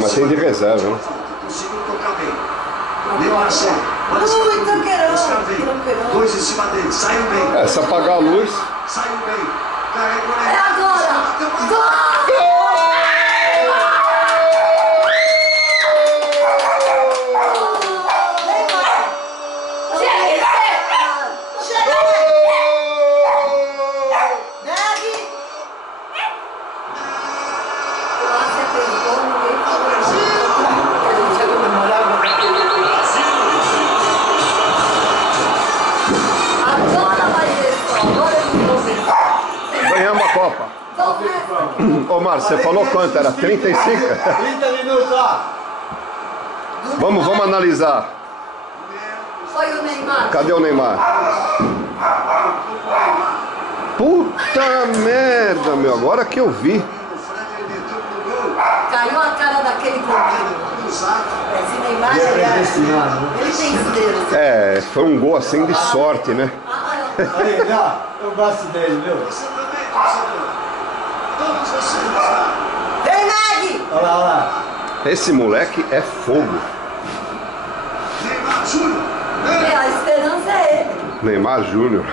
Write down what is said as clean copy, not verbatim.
Mas tem de reserva, né? Conseguiu tocar bem. Neymar sério. Olha esse tranqueirão. Dois em cima dele. Saiu bem. É, se apagar a luz. Saiu bem. Carregou nele. É agora! Gol! Ganhamos a Copa. Ô Márcio, você falou quanto? Era 35? 30 minutos, ó. Vamos analisar. Foi o Neymar. Cadê o Neymar? Puta merda, meu. Agora que eu vi. Caiu a cara daquele goleiro. Esse Neymar É predestinado, né? ele tem isso dele. É, foi um gol assim de sorte, né? Aí, ó, eu gosto dele, viu? Você também, torcedor. Todos vocês. Vem, Neg! Olha lá, olha lá. Esse moleque é fogo. Neymar Júnior. A esperança é ele. Neymar Júnior.